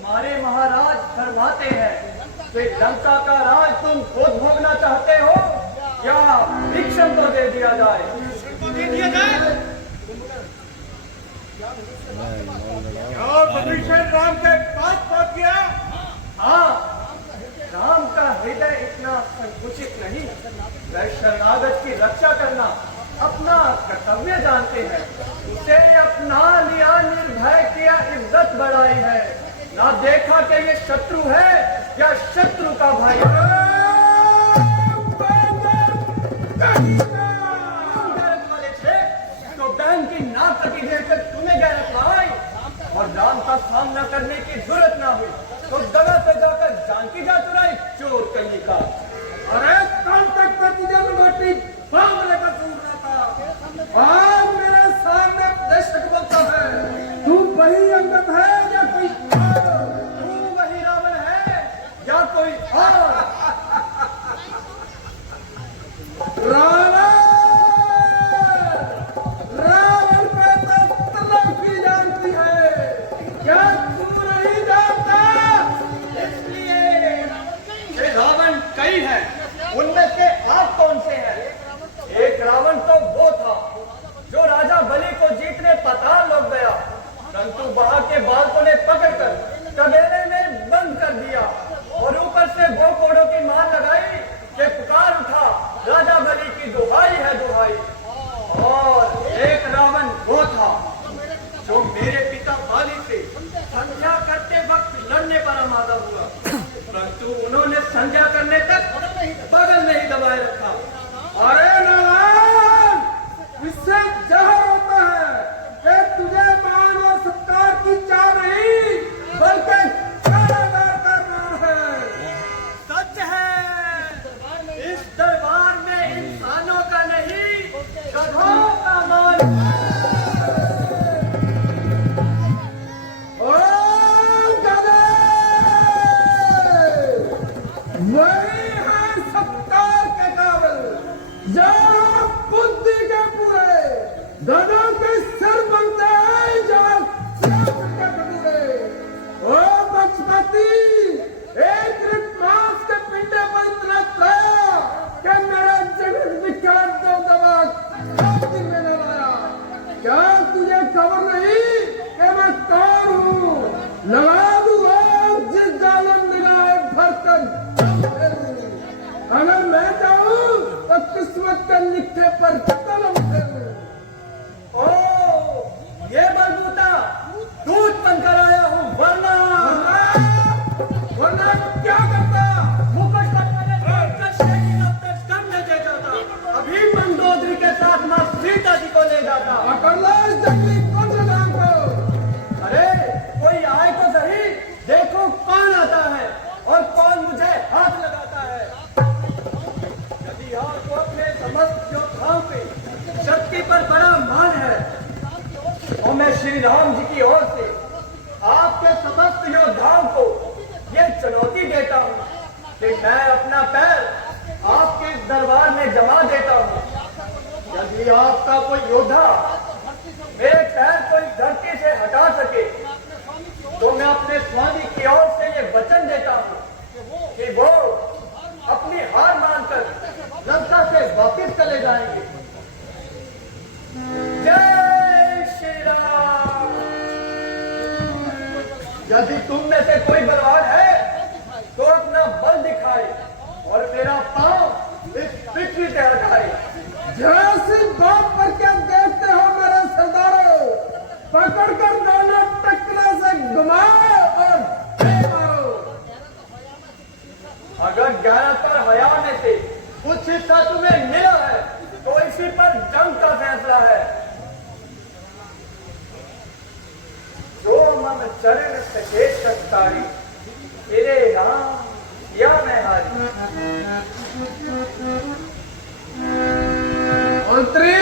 हमारे महाराज फरमाते हैं कि लंका का राज तुम खुद भोगना चाहते हो या भिक्षम को दे दिया जाए? राम के पास पहुंच गया। हाँ, राम का हृदय इतना संकुचित नहीं। वह शरणागत की रक्षा करना अपना कर्तव्य जानते हैं। उसे अपना लिया, निर्भय किया, इज्जत बढ़ाई है। ना देखा कि ये शत्रु है या शत्रु का भाई है। तो डैम की नाक कटी देकर तुम्हें गैरत ना आई और राम का सामना करने की जरूरत ना हुई तो दगा पे जाकर जानकी जा चुराई चोर कहीं का। अरे कल तक प्रतिजन रोटी मामले का सुन रहा था, आज मेरे सामने दर्शक बोलता है तू वही अंगद है या कोई और? तू वही रावण है या कोई और? रावण पे तो तलाशी जानती है, क्या तू नहीं जानता? इसलिए रावण कई है, उनमें से आप कौन से हैं? एक रावण तो वो था जो राजा बलि को जीतने पाताल लोग गया, परंतु वहां के बालकों ने पकड़कर तबेले में बंद कर दिया और ऊपर से वो कोड़ों की मार लगाई कि पुकार उठा राजा बलि की दुहाई है दुहाई। और एक रावण वो था जो मेरे पिता बाली से संध्या करते वक्त लड़ने पर आमादा हुआ, परंतु उन्होंने संध्या करने तक बगल में ही दबाए रखा। अरे नारायण, इससे जहर होता है कि तुझे मान और सत्कार की चाह नहीं बल्कि कारागार का मार है। सच है, इस दरबार में इंसानों का नहीं गधों का मान है। ओ गधे, वही है सत्कार के काबिल जो बुद्धि के पूरे गधों के सिर बनते हैं जो सियासत के खटूरे। ओ बचपति, एक मांस के पिंडे पर इतना था कि मेरा जगत विख्यात दो दवा दिन में न लाया। क्या तुझे खबर नहीं कि मैं कौन हूँ? लगा दूँ और जिस जालन निगाह भरकर अगर मैं चाहूँ तो किस्मत के लिखे पर कलम फेरूं। ओ, ये बलबूता दूध बनकर आया हूँ, वरना वरना क्या करता? मुकुट पर मैंने देखकर शेखी दफ्तर कम न दे जाता, अभी मंदोदरी के साथ माँ सीता जी को ले जाता। पकड़ लो इस जंगली कुंजलांग को। अरे कोई आए तो सही, देखो कौन आता है और कौन मुझे हाथ लगाता है। यदि आपको अपने समस्त योद्धाओं पे शक्ति पर बड़ा मान है और मैं श्री राम जी की ओर से आपके समस्त योद्धाओं को ये चुनौती देता हूँ कि मैं अपना पैर आपके इस दरबार में जमा देता हूँ। यदि आपका कोई योद्धा मेरे पैर को इस धरती से हटा सके तो मैं अपने स्वामी की ओर से ये वचन देता हूँ कि वो अपनी हार मानकर लंका से वापिस चले जाएंगे। जय श्री राम। यदि तुम में से कोई बलवान है तो अपना बल दिखाए और मेरा पांव इस पृथ्वी से हटाए। जैसी बात पर क्या देखते हो मेरे सरदारों? पकड़कर दोनों टकरे से घुमाओ और मारो। अगर 11 पर हया में से कुछ हिस्सा तुम्हें मिला है तो इसी पर जंग का फैसला है। जो मम चरण सकेत सत्तारी, तेरे राम या मैं हारी। मंत्री,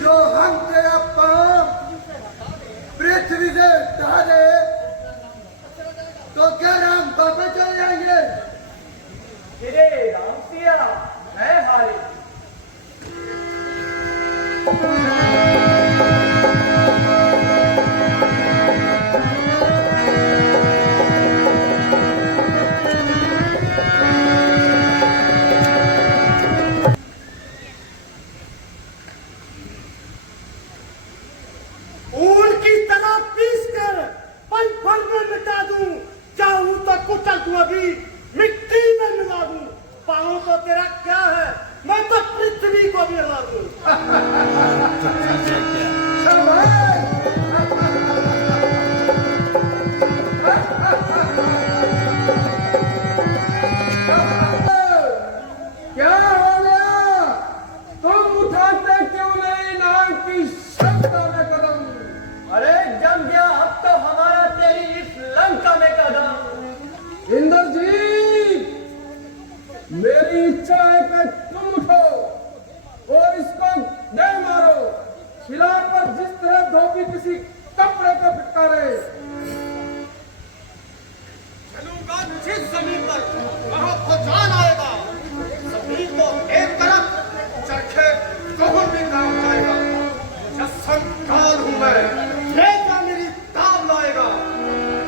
जो हम तेरा पांव पृथ्वी से उठा दे तो क्या राम वापस चले जाएंगे? तेरे राम सिया मैं हारी। आया है, मैं तो पृथ्वी को भी हिला दूं। क्या हो गया? तुम उठाते क्यों नहीं नाम की शक्ति में कदम? अरे जम गया अब तो हमारा तेरी इस लंका में कदम। इंद्रजीत, मेरी इच्छा है कि तुम उठो और इसको दे मारो, शिला पर जिस तरह धोबी किसी कपड़े को फिटकारे। चलूंगा जिस जमीन पर वहां खुदान आएगा, जमीन को एक तरफ चरखे दोहन भी काम जाएगा। जसन काल हूं मैं, लेगा मेरी ताब लाएगा,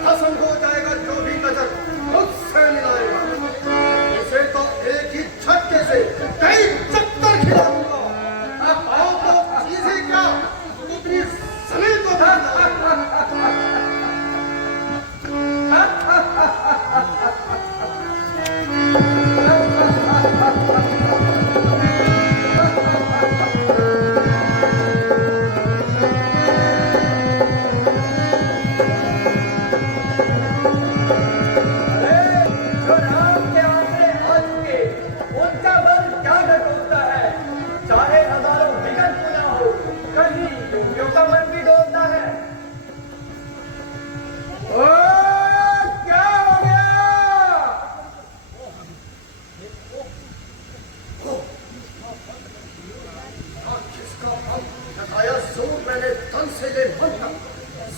खत्म हो जाएगा जो भी नजर मुझसे मिलाएगा। इसे तो एक ही झटके से कई चक्कर खिला दूंगा। आओ तो चीजें क्या, उतनी जमीन को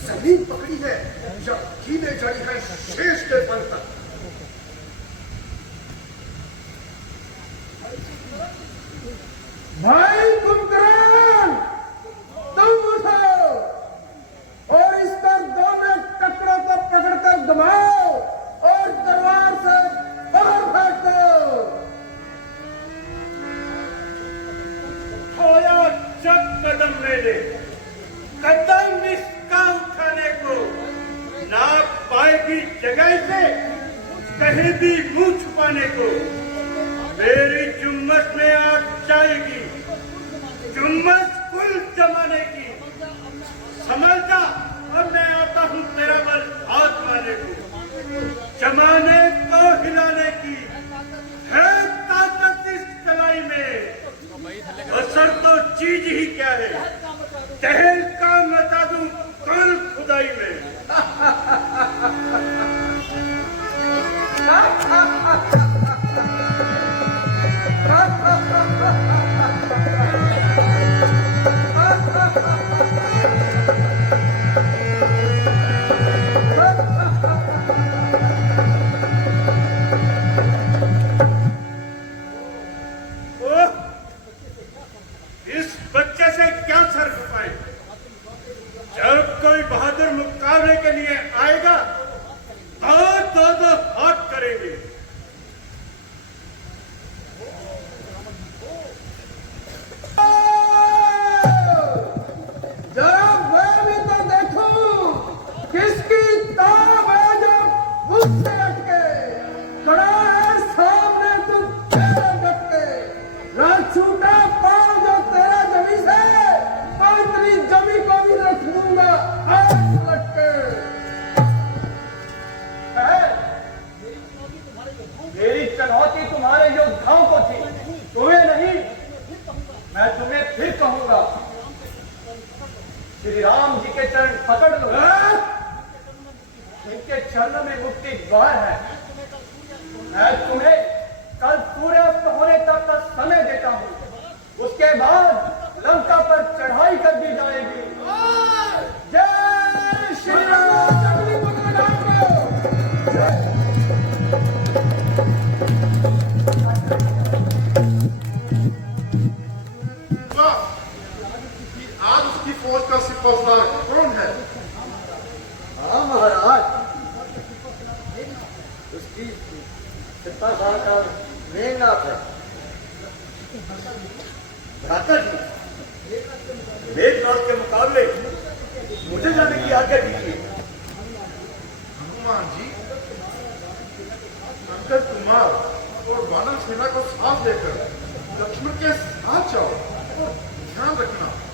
जमीन पकड़ी है या कीने जड़ी है शेष के पल तक। भाई कुंभकर्ण, तुम उठो और इस पर दोनों टकरों को पकड़कर दबाओ और तलवार से बाहर फेंक दो। खोया जब कदम मेरे, कदम इसका उठाने को ना पाएगी जगह से, कहीं भी मुंह छुपाने को। मेरी जुम्मत में आग जाएगी, जुम्मत कुल जमाने की। समझ जा अब मैं आता हूँ तेरा बल आजमाने को, जमाने को हिलाने की है ताकत इस कलाई में। असर तो चीज ही क्या है, टहल का मचा दूं कल खुदाई में। इस बच्चे से क्या सर खपाए? जब कोई बहादुर मुकाबले के लिए आएगा तो दो हाथ करेंगे। जरा मैं भी तो देखूं किसकी ताब है जो मुझसे अटके। खड़ा है सामने तू तेरे डटके, रात छूटा पाओ जो तेरा जमी से, तो इतनी जमी को भी रख दूंगा आज लटके। मेरी चुनौती तुम्हारे योद्धाओं को थी, तुम्हें नहीं। मैं तुम्हें फिर कहूंगा, श्री राम जी के चरण पकड़ लो। इनके चरणों में मुक्ति द्वार है। मैं तुम्हें कल सूर्यास्त होने तक का समय देता हूं, उसके बाद लंका पर चढ़ाई कर दी जाएगी। जय श्री राम। आज उसकी फौज का सिपाहदार कौन है? हाँ महाराज, उसकी सिपाहदार का मेघनाथ है। भ्राता जी, मेघनाथ के मुकाबले मुझे जाने की आज्ञा दीजिए। हनुमान जी, अंगद कुमार और वानर सेना को साथ लेकर लक्ष्मण के साथ जाओ और ध्यान रखना